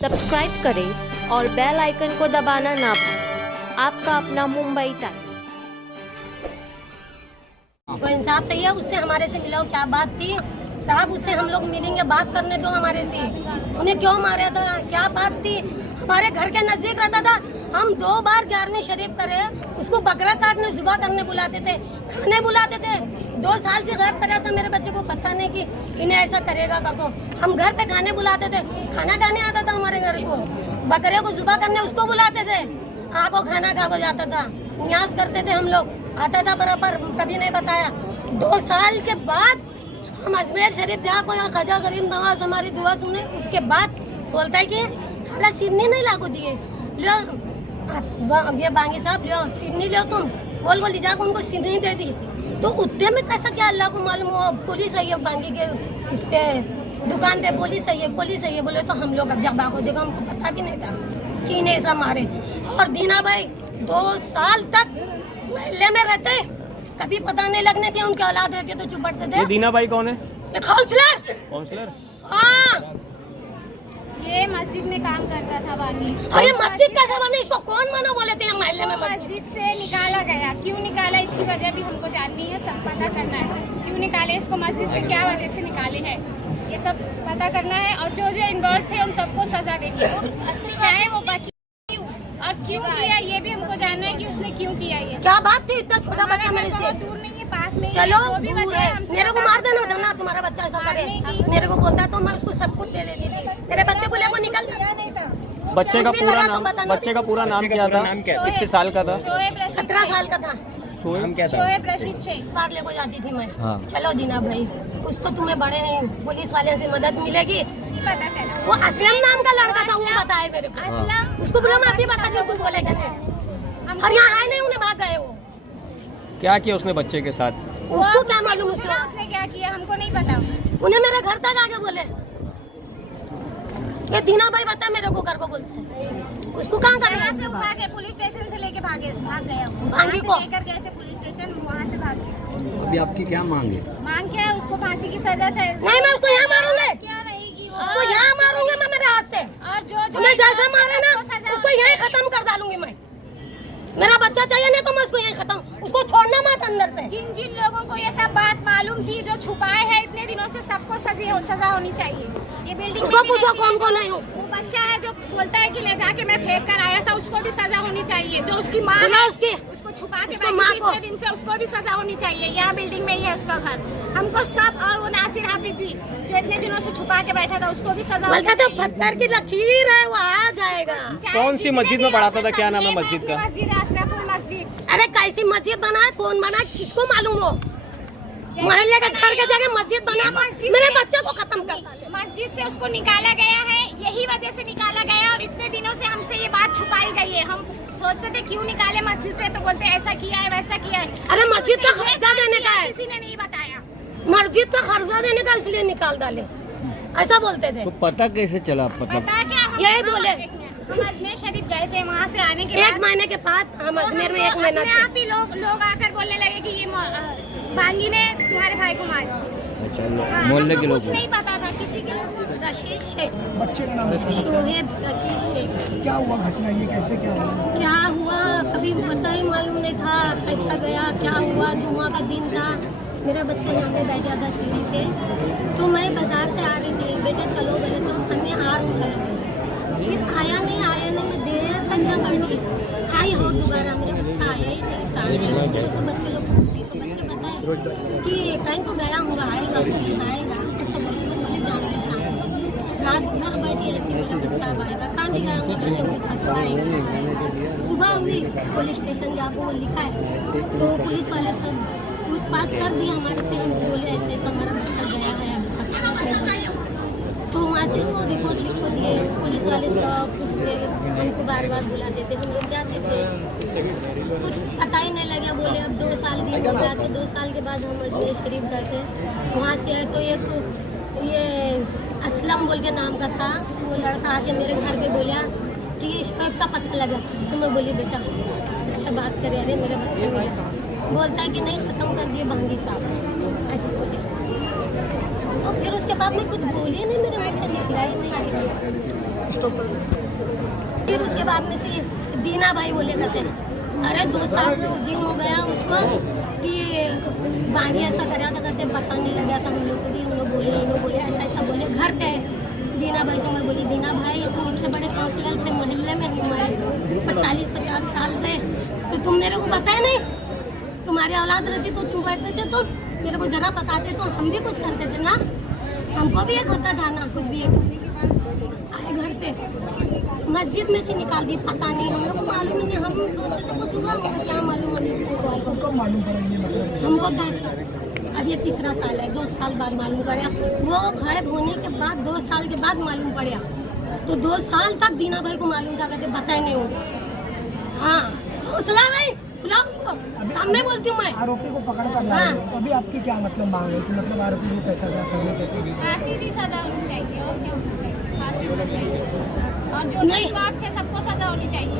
Subscribe करें और bell icon को दबाना ना भूलें। आपका अपना मुंबई टाइम्स। तो इंसाफ चाहिए, उससे हमारे से मिलो। क्या बात थी साहब, उससे हम लोग मिलेंगे, बात करने दो हमारे से। उन्हें क्यों मारा था, क्या बात थी? हमारे घर के नजदीक रहता था। हम 2 बार 11वीं शरीफ करे, उसको बकरा काटने जुबा करने बुलाते थे, खाने बुलाते थे। 2 साल से गायब करा था। मेरे बच्चे को पता नहीं कि इन्हें ऐसा करेगा काको। हम घर पे खाने बुलाते थे, खाना खाने आता था हमारे घर को। बकरे को जुबा करने उसको बुलाते थे, आको खाना खा को जाता था। न्यास करते थे हम लोग, आता था बराबर, कभी नहीं बताया। 2 साल के बाद हम अजमेर शरीफ जहाँ को यहाँ खजा गरीब नवाज हमारी दुआ सुने, उसके बाद बोलता है कि खाला सिरनी नहीं लागू दिए, लो ये बांगी साहब लो सिरनी लो तुम, बोल बोल जाकर उनको सिरनी दे दी। तो उतने में कैसा क्या अल्लाह को मालूम हो, पुलिस आई है बांगी के इस पे दुकान पे, पुलिस आई है बोले। तो हम लोग अब जब बाको देखा, हमको पता भी नहीं था कि इन्हें ऐसा मारे। और दीना भाई 2 साल तक महल्ले में रहते, कभी पता नहीं लगने के उनके औलाद रहते तो चुप पड़ते थे। ये दीना भाई कौन है? काउंसलर। हाँ, ये मस्जिद में काम करता था बानी। अरे मस्जिद कैसे बने, इसको कौन मना बोले थे महल्ले में? मस्जिद से निकाला गया, क्यों निकाला इसकी वजह भी हमको जाननी है, सब पता करना है। क्यों निकाले इसको मस्जिद से, क्या वजह से निकाले हैं, ये सब पता करना है। और जो जो इन्वॉल्व थे उन सबको सजा देनी है, चाहे वो बच्चे और क्यों किया ये भी हमको जानना है कि उसने क्यों किया। ये क्या बात थी, इतना छोटा बच्चा मेरे से दूर नहीं है, पास में चलो भी दूर है। मेरे को मार देना था ना, तुम्हारा बच्चा ऐसा करे, मेरे को बोलता तो मैं उसको सब कुछ दे देती थी। मेरे बच्चे को लेकर निकल नहीं था। बच्चे का पूरा नाम क्या था? कितने साल का था? 17 साल का था। नाम क्या था? शोएब रशीद शेख। बाहर लेको जाती थी मैं। हाँ। चलो दीना भाई, उसको तुम्हें बड़े हैं, पुलिस वाले से मदद मिलेगी। पता चला वो असलम नाम का लड़का था, वो बताए मेरे को। असलम, उसको बोला मैं अभी बता दूं, तू बोलेगा नहीं। और यहाँ आए नहीं, उन्हें भाग गए वो। क्या किया उसने बच्चे के साथ? उसको क्या मालूम, उसने क्या किया हमको नहीं पता। उन्हें मेरे घर तक आके बोले, ये दीना भाई बता मेरे को, घर को बोलते हैं। उसको कहाँ यहाँ से करना उठा के पुलिस स्टेशन से लेके भाग गया। भांगी को लेकर गए थे पुलिस स्टेशन, वहाँ से भाग गए। अभी आपकी क्या मांग है? मांग क्या है, उसको फांसी की सजा है। नहीं, मैं उसको यहाँ मारूंगी, क्या रहेगी उसको यहाँ मारूंगी मैं मेरे हाथ से। और जो मैं जैसा मारे ना उसको यही खत्म कर डालूंगी मैं। मेरा बच्चा चाहिए नहीं तो मैं उसको यही खत्म, उसको छोड़ना मत अंदर से। जिन जिन लोगों को ये सब बात मालूम थी, जो छुपाए हैं इतने दिनों से, सबको सजा होनी चाहिए। ये बिल्डिंग उसको पूछो कौन कौन है। वो बच्चा है जो बोलता है कि ले जाके मैं फेंक कर आया था, उसको भी सजा होनी चाहिए। जो उसकी माँ है, उसको छुपा के बैठी थी इतने दिन से, उसको भी सजा होनी चाहिए। यहाँ बिल्डिंग में ही है उसका घर, हमको सब। और वो नासिर हाफिजी जो इतने दिनों से छुपा के बैठा था, उसको भी सजा होनी चाहिए। पत्थर की लकीर है, वो आ जाएगा। कौन सी मस्जिद में पढ़ाता था, क्या नाम है मस्जिद का? मस्जिद अशरफुल मस्जिद। अरे कैसी मस्जिद बनाए, कौन बनाए, किसको मालूम हो? महल्ले के घर के जगह मस्जिद बना, मेरे बच्चे को खत्म कर डाले। मस्जिद से उसको निकाला गया है, यही वजह से निकाला गया। और इतने दिनों से हमसे ये बात छुपाई गई है। हम सोचते थे क्यों निकाले मस्जिद से, तो बोलते ऐसा किया है वैसा किया है। अरे मस्जिद का खर्चा देने का है, किसी ने नहीं बताया। मस्जिद का खर्चा देने का, इसलिए निकाल डाले, ऐसा बोलते थे। तो पता कैसे चला? पता क्या, हम यही बोले। हम अजमेर शरीफ गए थे, वहाँ से आने के 1 महीने के बाद हम अजमेर में 1 महीना थे। आप ही लोग आकर बोलने लगे कि ये बांगी ने तुम्हारे भाई को मारा। अच्छा, हाँ, मोहल्ले के लोग? कुछ नहीं पता था किसी के। रशीद शेख, बच्चे का नाम शोएब रशीद शेख। क्या हुआ घटना, ये कैसे क्या हुआ? क्या हुआ कभी पता ही मालूम नहीं था, कैसा गया क्या हुआ। जुम्मा का दिन था, मेरा बच्चा यहाँ पे बैठा था सीढ़ी पे, तो मैं बाजार से आ रही थी, बेटे चलो बोले तो हमने आ रहा हूँ, चले गए। फिर आया नहीं मैं देर तक यहाँ बैठी आई, और दोबारा मेरा बच्चा आया ही नहीं। तो बच्चे लोग पूछी तो बच्चे बताए कि कहीं तो गया हूँ, आएगा ऐसा बोले जान लेना। रात भर बैठी ऐसी, मेरा बच्चा आएगा, काम भी गया हूँ बच्चों के साथ आएगा। सुबह हुई, पुलिस स्टेशन जाकर वो लिखा है, तो पुलिस वाले सब पूछताछ कर दिया हमारे से। हम बोले ऐसे हमारा बच्चा गया। तो वहाँ से वो रिपोर्ट लिख को दिए, पुलिस वाले सब उसके हमको बार बुलाते थे, हम लोग जाते थे, कुछ पता ही नहीं लगा। बोले अब 2 साल दिन हो गया, तो 2 साल के बाद हम अजमेर शरीफ गए थे। वहाँ से आए तो ये असलम बोल के नाम का था, वो लड़का आके मेरे घर पे बोला कि शोएब का पता लगा। तो मैं बोली बेटा अच्छा बात करे, अरे मेरा बच्चा मिला। बोलता है कि नहीं ख़त्म कर दिए बांगी साहब, ऐसे बोले। और फिर उसके बाद मैं कुछ बोली नहीं, मेरे मुँह से निकला ही नहीं। स्टॉप कर दो। फिर उसके बाद में से दीना भाई बोले करते हैं, अरे 2 साल दिन हो गया उसको कि बागी ऐसा कराया था, कहते पता नहीं लगा था हम लोग को भी, उन्होंने बोले ऐसा ऐसा बोले घर पे। दीना भाई तो मैं बोली दीना भाई तुम इतने बड़े काउंसिलर थे मोहल्ले में, हम 40-50 साल से, तो तुम मेरे को बताए नहीं, तुम्हारी औलाद रहती तो चुप बैठते थे, तो मेरे को जरा बताते तो हम भी कुछ करते थे ना, हमको भी एक होता था ना कुछ भी। आए घर पे मस्जिद में से निकाल दी, पता नहीं हम लोग को मालूम नहीं, हम सोचते तो कुछ हुआ होगा, क्या मालूम आपको कब मालूम पड़ा ये मतलब? हमको 10 अब ये 3रा साल है, 2 साल बाद मालूम पड़ा। वो गायब होने के बाद 2 साल के बाद मालूम पड़ा, तो 2 साल तक दीना भाई को मालूम था, कहते बताए नहीं हो। हाँ हौसला नहीं, बुलाओ उनको, सामने बोलती हूँ मैं। आरोपी को पकड़ कर लाए, अभी आपकी क्या मतलब मांग है कि मतलब आरोपी को कैसा क्या सजा कैसे दी? फांसी की सजा होनी चाहिए और क्या होना चाहिए, फांसी होनी चाहिए, और जो नहीं। इन्वॉल्व थे सबको सजा होनी चाहिए।